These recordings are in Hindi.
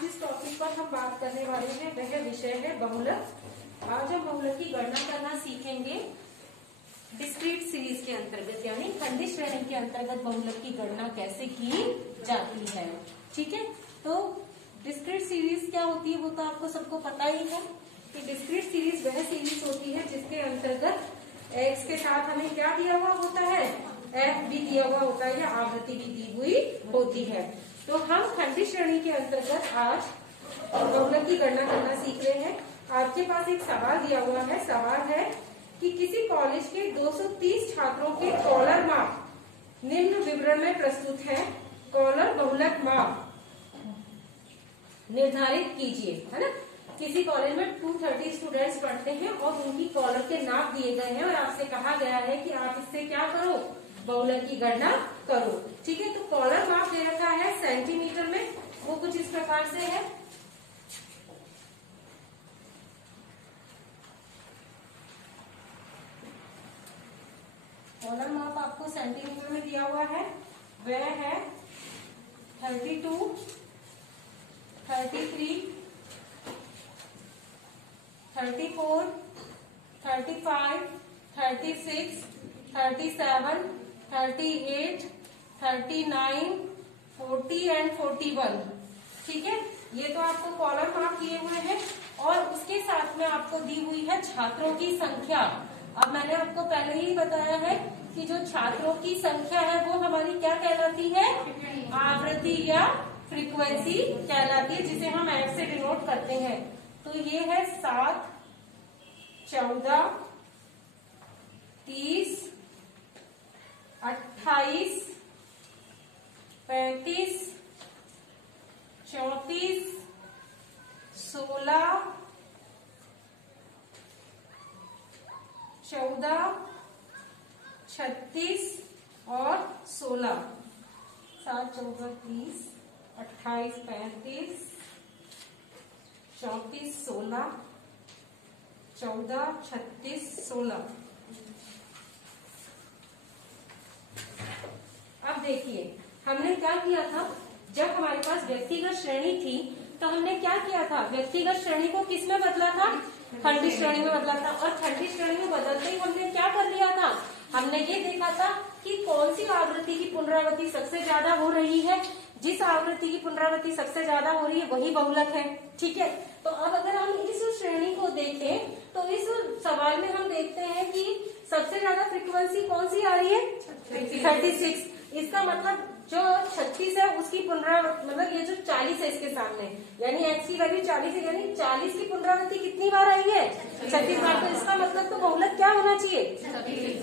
आज जिस टॉपिक पर हम बात करने वाले हैं वह विषय है बहुलक। आज हम बहुलक की गणना करना सीखेंगे डिस्क्रीट सीरीज के अंतर्गत, यानी खंडित श्रेणी के अंतर्गत बहुलक की गणना कैसे की जाती है। ठीक है, तो डिस्क्रीट सीरीज क्या होती है वो तो आपको सबको पता ही है कि डिस्क्रीट सीरीज वह सीरीज होती है जिसके अंतर्गत एक्स के साथ हमें क्या दिया हुआ होता है, एफ भी दिया हुआ होता है या आवृत्ति भी दी हुई होती है। तो हम खंडित श्रेणी के अंतर्गत आज बहुलक की गणना करना सीख रहे हैं। आपके पास एक सवाल दिया हुआ है। सवाल है कि किसी कॉलेज के 230 छात्रों के कॉलर माप निम्न विवरण में प्रस्तुत है। कॉलर बहुलक माप निर्धारित कीजिए, है ना। किसी कॉलेज में 230 स्टूडेंट्स पढ़ते हैं और उनकी कॉलर के नाप दिए गए हैं और आपसे कहा गया है कि आप इससे क्या करो, बहुलक की गणना करो। ठीक है, तो कॉलर माप दे रखा है सेंटीमीटर में, वो कुछ इस प्रकार से है। कॉलर माप आपको सेंटीमीटर में दिया हुआ है, वह है 32, 33, 34, 35, 36, 37, 38, 39, 40 एंड 41। ठीक है, ये तो आपको कॉलर माप दिए हुए हैं और उसके साथ में आपको दी हुई है छात्रों की संख्या। अब मैंने आपको पहले ही बताया है कि जो छात्रों की संख्या है वो हमारी क्या कहलाती है, आवृत्ति या फ्रीक्वेंसी कहलाती है, जिसे हम एफ से डिनोट करते हैं। तो ये है 7, 14, 30, 28, 35, 34, 16, 14, 36 और 16। 7, 14, 30, 28, 35, 34, 16, 14, 36, 16। अब देखिए हमने क्या किया था, जब हमारे पास व्यक्तिगत श्रेणी थी तो हमने क्या किया था, व्यक्तिगत श्रेणी को किस में बदला था, खंडित श्रेणी में बदला था। और खंडित श्रेणी में बदलते ही हमने क्या कर लिया था, हमने ये देखा था कि कौन सी आवृत्ति की पुनरावृत्ति सबसे ज्यादा हो रही है। जिस आवृत्ति की पुनरावृत्ति सबसे ज्यादा हो रही है वही बहुलक है। ठीक है, तो अब अगर हम इस श्रेणी को देखें तो इस सवाल में हम देखते हैं कि सबसे ज्यादा फ्रीक्वेंसी कौन सी आ रही है, 36। इसका मतलब जो 36 है उसकी पुनरावृत्ति, मतलब ये जो 40 है इसके सामने, यानी एक्स की वैल्यू 40 है, यानी 40 की पुनरावृत्ति कितनी बार आई है, 36 बार। तो इसका मतलब तो बहुलक क्या होना चाहिए,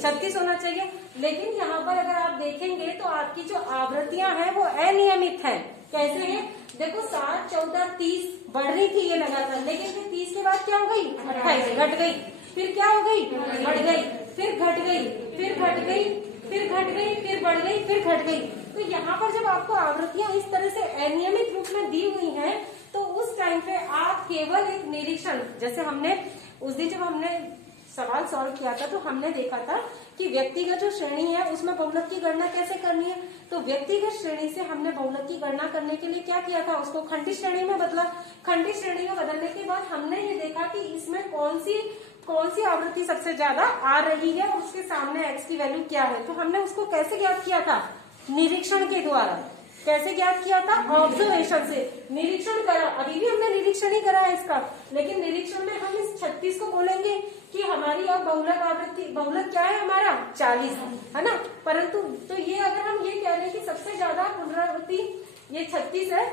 36 होना चाहिए। लेकिन यहाँ पर अगर आप देखेंगे तो आपकी जो आवृत्तियां हैं वो अनियमित है। कैसे है, देखो 7, 14, 30 बढ़ रही थी ये लगातार, लेकिन फिर 30 के बाद क्या हो गई, 28 घट गई, फिर क्या हो गई, बढ़ गई, फिर घट गई, फिर घट गई, फिर घट गई, फिर बढ़ गई, फिर घट गई। तो यहाँ पर जब आपको आवृत्तियां इस तरह से अनियमित रूप में दी हुई हैं तो उस टाइम पे आप केवल एक निरीक्षण, जैसे हमने उस दिन जब हमने सवाल सॉल्व किया था तो हमने देखा था कि व्यक्तिगत जो श्रेणी है उसमें बहुलक की गणना कैसे करनी है। तो व्यक्तिगत श्रेणी से हमने बहुलक की गणना करने के लिए क्या किया था, उसको खंडित श्रेणी में बदला। खंडित श्रेणी में बदलने के बाद हमने ये देखा कि इसमें कौन सी आवृत्ति सबसे ज्यादा आ रही है और उसके सामने एक्स की वैल्यू क्या है। तो हमने उसको कैसे ज्ञात किया था, निरीक्षण के द्वारा। कैसे ज्ञात किया था, ऑब्जर्वेशन से निरीक्षण करा। अभी भी हमने निरीक्षण ही करा है इसका, लेकिन निरीक्षण में हम इस 36 को बोलेंगे कि हमारी अब बहुलक आवृत्ति, बहुलक क्या है हमारा 40, है ना। परंतु तो ये अगर हम ये कह रहे हैं कि सबसे ज्यादा पुनरावृत्ति ये 36 है,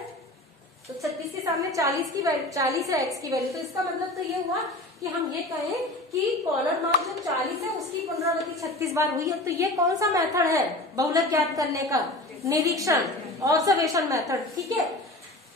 तो 36 के सामने 40 है एक्स की वैल्यू, तो इसका मतलब तो ये हुआ कि हम ये कहें कि कॉलर माप जो 40 है उसकी पुनरावृत्ति 36 बार हुई है। तो ये कौन सा मेथड है बहुलक ज्ञात करने का, निरीक्षण, ऑब्जर्वेशन मेथड। ठीक है,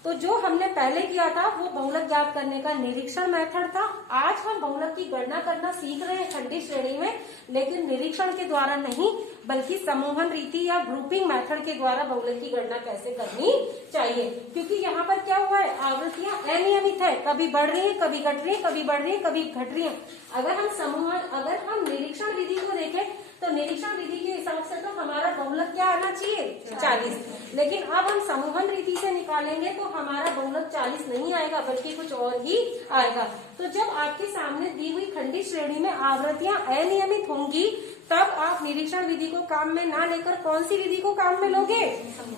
तो जो हमने पहले किया था वो बहुलक ज्ञात करने का निरीक्षण मेथड था। आज हम बहुलक की गणना करना सीख रहे हैं खंडित श्रेणी में, लेकिन निरीक्षण के द्वारा नहीं बल्कि समूहन रीति या ग्रुपिंग मेथड के द्वारा बहुलक की गणना कैसे करनी चाहिए। क्योंकि यहाँ पर क्या हुआ है, आवृत्तियां अनियमित है, कभी बढ़ रही है, कभी घट रही है, कभी बढ़ रही है, कभी घट रही है। अगर हम निरीक्षण विधि को देखें तो निरीक्षण विधि के हिसाब से तो हमारा बहुलक क्या आना चाहिए 40। लेकिन अब हम समूहन रीति से निकालेंगे तो हमारा बहुलक 40 नहीं आएगा बल्कि कुछ और ही आएगा। तो जब आपके सामने दी हुई खंडित श्रेणी में आवृत्तियां अनियमित होंगी तब आप निरीक्षण विधि को काम में ना लेकर कौन सी विधि को काम में लोगे?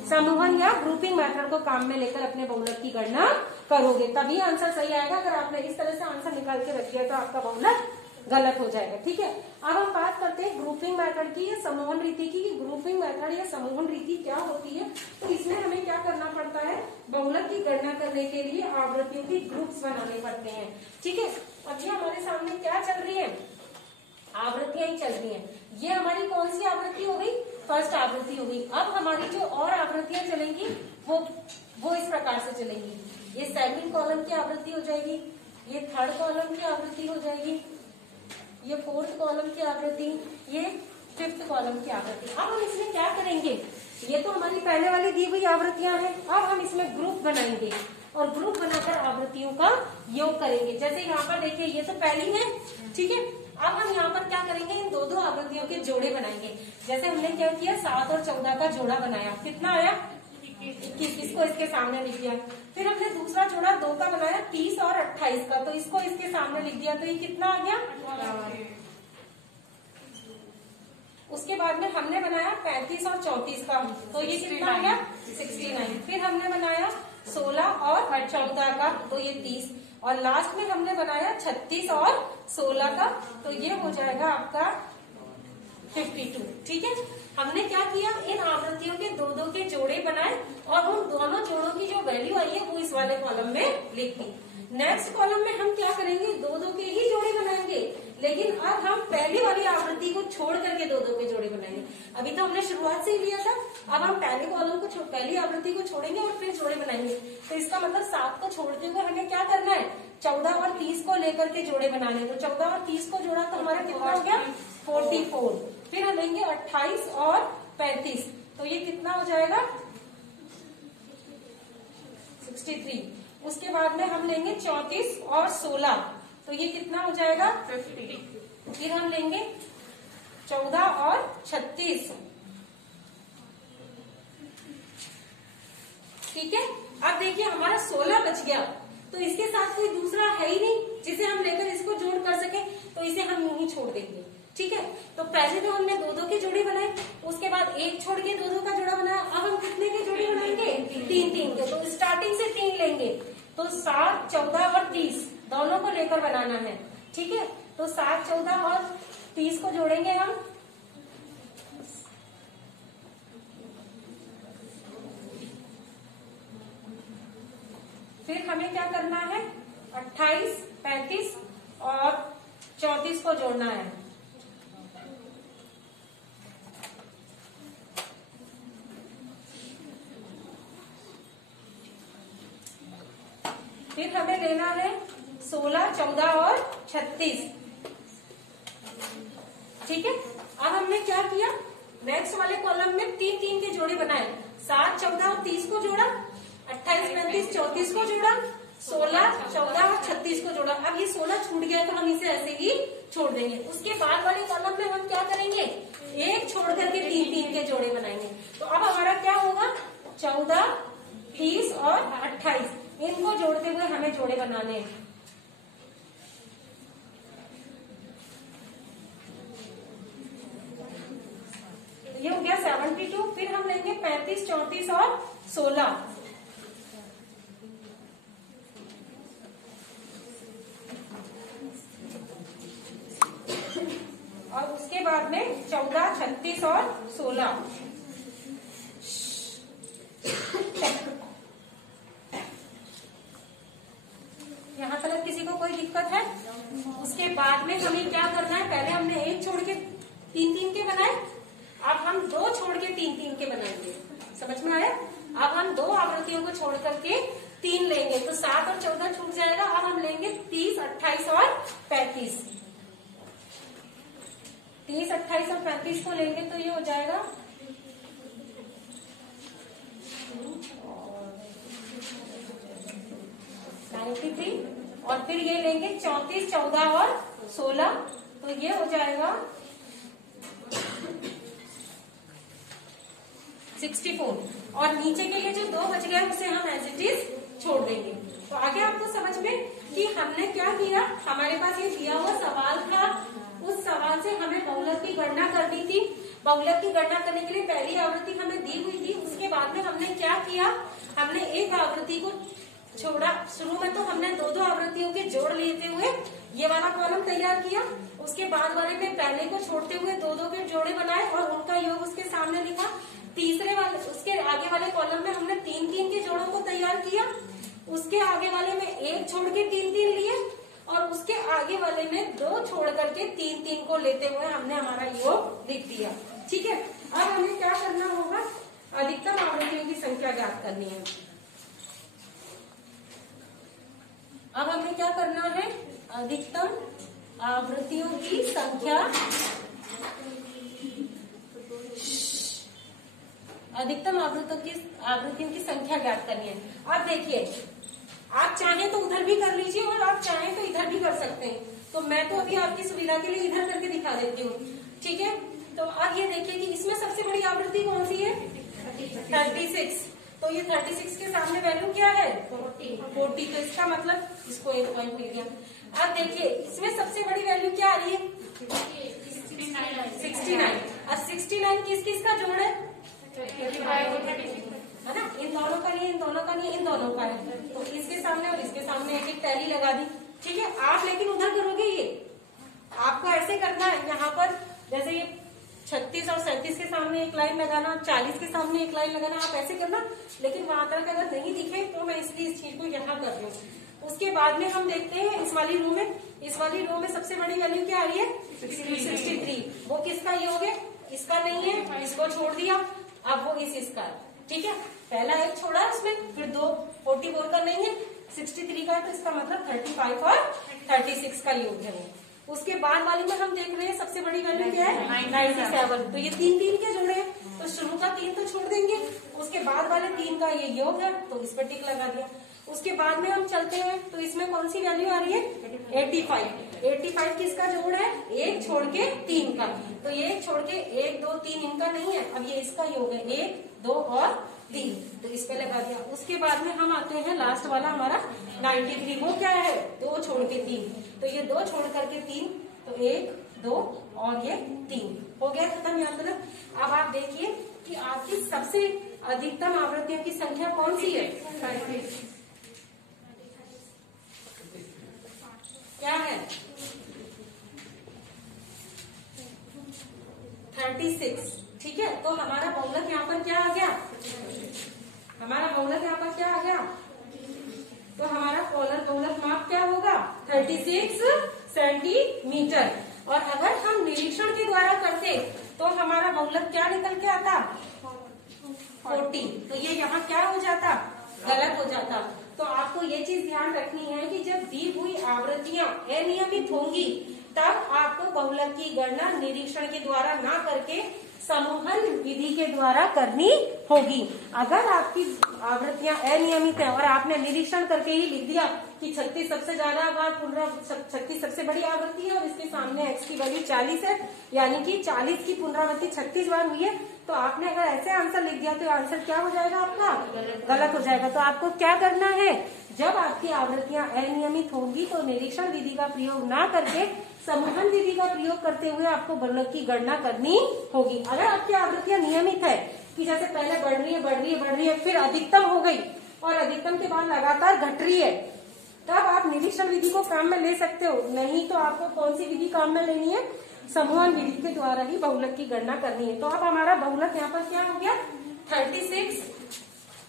समूहन या ग्रुपिंग मेथड को काम में लेकर अपने बहुलक की गणना करोगे, तभी आंसर सही आएगा। अगर आपने इस तरह से आंसर निकाल के रख दिया तो आपका बहुलक गलत हो जाएगा। ठीक है, अब हम बात करते हैं ग्रुपिंग मेथड की या समूहन रीति की। ग्रुपिंग मेथड या समूहन रीति क्या होती है? तो इसमें हमें क्या करना पड़ता है? बहुलक की गणना करने के लिए आवृत्तियों की ग्रुप्स बनाने पड़ते हैं। ठीक है, अब ये हमारे सामने क्या चल रही है? आवृत्तियां ही चल रही हैं। ये हमारी कौन सी आवृत्ति हो गई? फर्स्ट आवृत्ति हो गई। अब हमारी जो और आवृत्तियां चलेंगी वो इस प्रकार से चलेंगी। ये सेकंड कॉलम की आवृत्ति हो जाएगी, ये थर्ड कॉलम की आवृत्ति हो जाएगी, ये फोर्थ कॉलम की आवृत्ति, ये फिफ्थ कॉलम की आवृत्ति। अब हम इसमें क्या करेंगे? ये तो हमारी पहले वाली दी हुई आवृत्तियां हैं। अब हम इसमें ग्रुप बनाएंगे और ग्रुप बनाकर आवृत्तियों का योग करेंगे। जैसे यहाँ पर देखिए, ये तो पहली है। ठीक है, अब हम यहाँ पर क्या करेंगे? इन दो दो आवृत्तियों के जोड़े बनाएंगे। जैसे हमने क्या किया, 7 और 14 का जोड़ा बनाया। कितना आया? 21। इसको इसके सामने लिख दिया। फिर हमने दूसरा जोड़ा 2 का बनाया, 30 और 28 का, तो इसको इसके सामने लिख दिया। तो ये कितना आ गया? 18। उसके बाद में हमने बनाया 35 और 34 का, तो ये कितना आ गया? 69। फिर हमने बनाया 16 और 14 का, तो ये 30। और लास्ट में हमने बनाया 36 और 16 का, तो ये हो जाएगा आपका 52। ठीक है, हमने क्या किया? इन आवृत्तियों के दो दो के जोड़े बनाए और उन दोनों जोड़ों की जो वैल्यू आई है वो इस वाले कॉलम में लिख दी। नेक्स्ट कॉलम में हम क्या करेंगे? दो दो के ही जोड़े बनाएंगे, लेकिन अब हम पहली वाली आवृत्ति को छोड़ करके दो दो के जोड़े बनाएंगे। अभी तो हमने शुरुआत से ही लिया था। अब हम पहले कॉलम को पहली आवृत्ति को छोड़ेंगे और फिर जोड़े बनाएंगे। तो इसका मतलब 7 को छोड़ते हुए हमें क्या करना है? 14 और 30 को लेकर के जोड़े बनाने। तो 14 और 30 को जोड़ा तो हमारा कितना हो गया? 44। फिर हम लेंगे 28 और 35, तो ये कितना हो जाएगा? 63। उसके बाद में हम लेंगे 34 और 16, तो ये कितना हो जाएगा? 50। फिर हम लेंगे 14 और 36। ठीक है, अब देखिए हमारा 16 बच गया, तो इसके साथ कोई दूसरा है ही नहीं जिसे हम लेकर इसको जोड़ कर सके, तो इसे हम यूं ही छोड़ देंगे। ठीक है, तो पहले तो हमने दो दो के जोड़े बनाए, उसके बाद एक छोड़ के दो दो का जोड़ा बनाया। अब हम कितने के जोड़े बनाएंगे? 3 के। तो स्टार्टिंग से 3 लेंगे, तो 7, 14 और 30 दोनों को लेकर बनाना है। ठीक है, तो 7, 14 और 30 को जोड़ेंगे हम। फिर हमें क्या करना है? 28, 35 और 34 को जोड़ना है। फिर हमें लेना है 16, 14 और 36। ठीक है, अब हमने क्या किया? नेक्स्ट वाले कॉलम में 3 के जोड़े बनाए। 7, 14 और 30 को जोड़ा, 28, 35, 34 को जोड़ा, 16, 14 और 36 को जोड़ा। अब ये 16 छूट गया तो हम इसे ऐसे ही छोड़ देंगे। उसके बाद वाले कॉलम में हम क्या करेंगे? एक छोड़ करके 3 के जोड़े बनाएंगे। तो अब हमारा क्या होगा? 14, 30 और 28, इनको जोड़ते हुए हमें जोड़े बनाने हैं। ये हो गया 72। फिर हम लेंगे 35, 34 और 16। और उसके बाद में 14, 36 और 16। यहाँ तक किसी को कोई दिक्कत है? उसके बाद में हमें क्या करना है? पहले हमने एक छोड़ के 3 के बनाए, अब हम 2 छोड़ के 3 के बनाएंगे। समझ में आया? अब हम 2 आवृत्तियों को छोड़ करके 3 लेंगे, तो 7 और 14 छूट जाएगा। अब हम लेंगे 30, 28 और 35। 30, 28 और 35 को लेंगे तो ये हो जाएगा 93। और फिर ये लेंगे 34, 14 और 16, तो ये हो जाएगा 64। और नीचे के लिए जो 2 बच गए उसे हम एज इट इज छोड़ देंगे। तो आगे आपको समझ में कि हमने क्या किया, हमारे पास ये दिया हुआ सवाल था, उस सवाल से हमें बहुलक की गणना करनी थी। बहुलक की गणना करने के लिए पहली आवृत्ति हमें दी हुई थी, उसके बाद में हमने क्या किया, हमने एक आवृत्ति को छोड़ा। शुरू में तो हमने 2-2 आवृत्तियों के जोड़ लेते हुए ये वाला कॉलम तैयार किया, उसके बाद वाले में पहले को छोड़ते हुए 2-2 के जोड़े बनाए और उनका योग उसके सामने लिखा। तीसरे वाले उसके आगे वाले कॉलम में हमने 3-3 के जोड़ों को तैयार किया, उसके आगे वाले में 1 छोड़ के 3-3 लिए और उसके आगे वाले में 2 छोड़ करके 3-3 को लेते हुए हमने हमारा योग लिख दिया। ठीक है, अब हमें क्या करना होगा, अधिकतम आवृत्तियों की संख्या ज्ञात करनी है। अब हमें क्या करना है, अधिकतम आवृत्तियों की संख्या, अधिकतम आवृत्तियों की संख्या ज्ञात करनी है। अब देखिए, आप चाहें तो उधर भी कर लीजिए और आप चाहें तो इधर भी कर सकते हैं। तो मैं तो अभी आपकी सुविधा के लिए इधर करके दिखा देती हूँ। ठीक है, तो अब ये देखिए कि इसमें सबसे बड़ी आवृत्ति कौन सी है, 36। तो ये 36 के सामने वैल्यू क्या है, 40। तो इसका मतलब इसको 1 पॉइंट मिल गया। अब देखिए इसमें सबसे बड़ी वैल्यू क्या आ रही है, 69। अब 69 किस किस का जोड़ है ना, इन दोनों का नहीं, इन दोनों का नहीं, इन दोनों का है। तो इसके सामने और इसके सामने एक एक टैली लगा दी। ठीक है, आप लेकिन उधर करोगे, ये आपको ऐसे करना है, यहाँ पर जैसे ये 36 और 37 के सामने एक लाइन लगाना, 40 के सामने एक लाइन लगाना, आप ऐसे करना। लेकिन वहां तक अगर नहीं दिखे तो मैं इसलिए इस चीज को यहाँ कर रही हूँ। उसके बाद में हम देखते हैं इस वाली रो में सबसे बड़ी वैल्यू क्या आ रही है, 63। वो किसका योग है, इसका नहीं है, इसको छोड़ दिया, अब वो इसका। ठीक है, पहला एक छोड़ा उसमें, फिर 2 44 का नहीं है, 63 का है, तो इसका मतलब 35 और 36 का योग है वो। उसके बाद वाले में हम देख रहे हैं सबसे बड़ी वैल्यू क्या है, 97। तो ये 3-3 के जोड़े हैं, तो शुरू का 3 तो छोड़ देंगे, उसके बाद वाले 3 का ये योग है, तो इस पर टिक लगा दिया। उसके बाद में हम चलते हैं, तो इसमें कौन सी वैल्यू आ रही है, 85 किसका जोड़ है, 1 छोड़ के 3 का। तो ये 1 छोड़ के 1, 2, 3 इनका नहीं है, अब ये इसका योग है 1, 2 और 3, तो इस पे लगा दिया। उसके बाद में हम आते हैं लास्ट वाला हमारा 93, वो क्या है, 2 छोड़ के 3। तो ये 2 छोड़ करके 3, तो 1, 2 और ये 3 हो गया खत्म। यहाँ तक अब आप देखिए कि आपकी सबसे अधिकतम आवृत्तियों की संख्या कौन सी है, क्या है, 36। ठीक है, तो हमारा बहुलक यहाँ पर क्या आ गया, हमारा बहुलक यहाँ पर क्या आ गया, तो हमारा बहुलक माप क्या होगा, 36 सेंटीमीटर। और अगर हम निरीक्षण के द्वारा करते तो हमारा बहुलक क्या निकल के आता, 40। तो ये यहाँ क्या हो जाता, गलत हो जाता। तो आपको ये चीज ध्यान रखनी है कि जब दी हुई आवृत्तियां अनियमित होंगी तब आपको बहुलक की गणना निरीक्षण के द्वारा ना करके समूहन विधि के द्वारा करनी होगी। अगर आपकी आवृत्तियां अनियमित है और आपने निरीक्षण करके ही लिख दिया कि 36 सबसे ज्यादा बार 36 सबसे बड़ी आवृत्ति है और इसके सामने x की वैल्यू 40 है, यानी कि 40 की पुनरावृत्ति 36 बार हुई है, तो आपने अगर ऐसे आंसर लिख दिया तो आंसर क्या हो जाएगा आपका, गलत हो जाएगा। तो आपको क्या करना है, जब आपकी आवृत्तियां अनियमित होंगी तो निरीक्षण विधि का प्रयोग ना करके समूहन विधि का प्रयोग करते हुए आपको बहुलक की गणना करनी होगी। अगर आपकी आवृत्तियां नियमित है कि जैसे पहले बढ़ रही है फिर अधिकतम हो गई और अधिकतम के बाद लगातार घट रही है, तब आप निरीक्षण विधि को काम में ले सकते हो। नहीं तो आपको कौन सी विधि काम में लेनी है, समूहन विधि के द्वारा ही बहुलक की गणना करनी है। तो अब हमारा बहुलक यहाँ पर क्या हो गया, 36,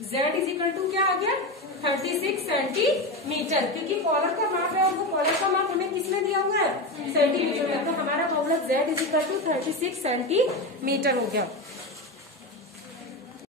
z इजिकल टू क्या आ गया, 36 सेंटीमीटर, क्योंकि कॉलर का माप है और वो कॉलर का माप हमें किसने दिया हुआ है, सेंटीमीटर में। तो हमारा बहुलक z इजिकल टू 36 सेंटीमीटर हो गया।